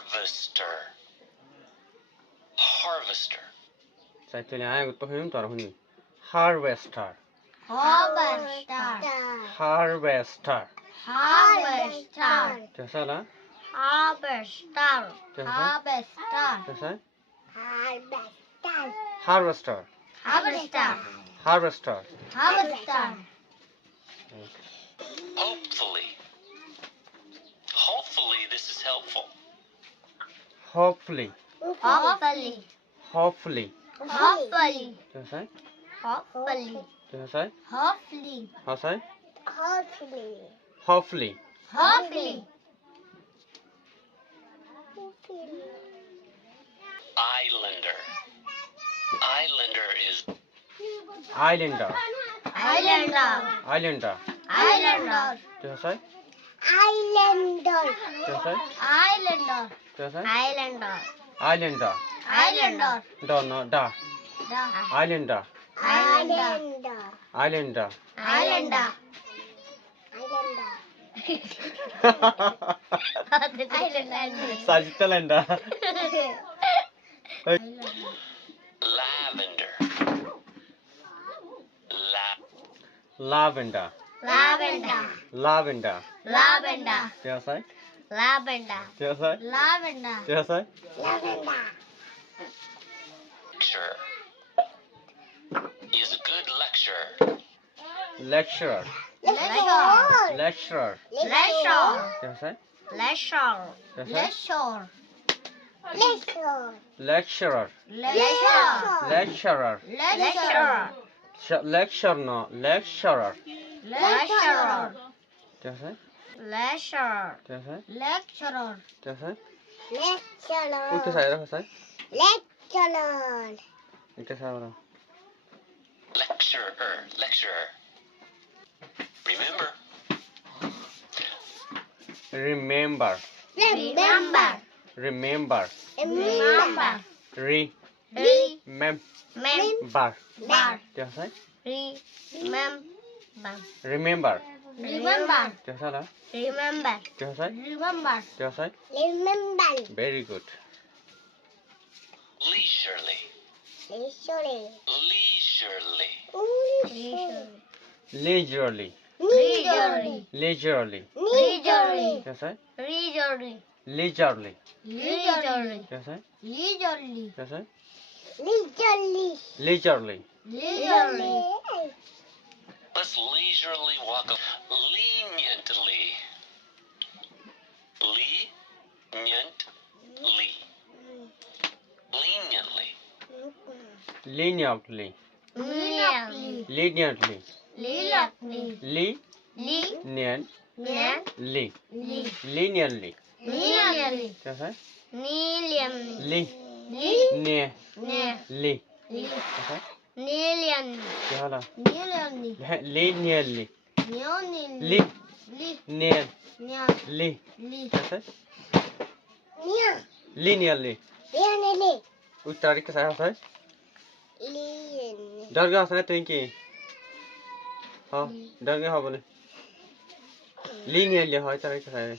Harvester. Harvester. Cycle I go to him to him. Harvester. Harvester. Harvester. Harvester. Tesala. Harvester. Harvester. Tesai. Harvester. Harvester. Harvester. Harvester. Harvester. Hopefully. Hopefully this is helpful. Hopefully. Hopefully. Hopefully. Hopefully. Tesai. Hopefully. Tesai. Hopefully. Hasai. Hopefully. Hopefully. Hopefully. Islander. Islander is Islander. Islander. Islander. Islander. Tesai. Islander. Tesai. Islander. Tesai. Islander. Islander. Islander. No. Da. Islander. Islander. Islander. Islander. Sagittalander. lavender. Lavender. Lavender. Lavender. Lavender. Tesai. Lavender. Tesai. Lavender. Tesai. Lavender. Lecturer is a good lecturer. Lecturer. Lecture. Lecturer. Lecture. Tesai. Lecture. Tesai. Lecture. Lecture. Lecturer. Lecture. Lecturer. Lecture. Lecture no. Lecturer. Lecturer. Tesai. Lecturer. Tesai. Lecturer. Tesai. Lecturer. Ute sai ra sai. Lecturer. Ite sai ra. Lecturer. Lecturer. Remember. Remember. Remember. Remember. Remember. Remember. Remember. Tesai. Remember. Remember. Remember. Tesai ra. Remember. Tesai. Remember. Tesai. Remember. Very good. Leisurely. Leisurely. Leisurely. Leisurely. Leisurely. Leisurely. Leisurely. Tesai. Leisurely. Leisurely. Leisurely. Tesai. Leisurely. Tesai. Leisurely. Leisurely. Leisurely. Let's leisurely walk leniently. Leniently. Leniently. Leniently. Leniently. Leniently. Leniently. Leniently. Leniently. Leniently. Leniently. Tesai. Leniently. Leniently. Tesai. Leniently. Ke hala? Leniently. Leniently. Leniently. Leniently. Tesai. Linearly. Which tarik ke saya sai? Darga sana tuinki. Ha, darga ha bole. Linearly hai tarik ke saya.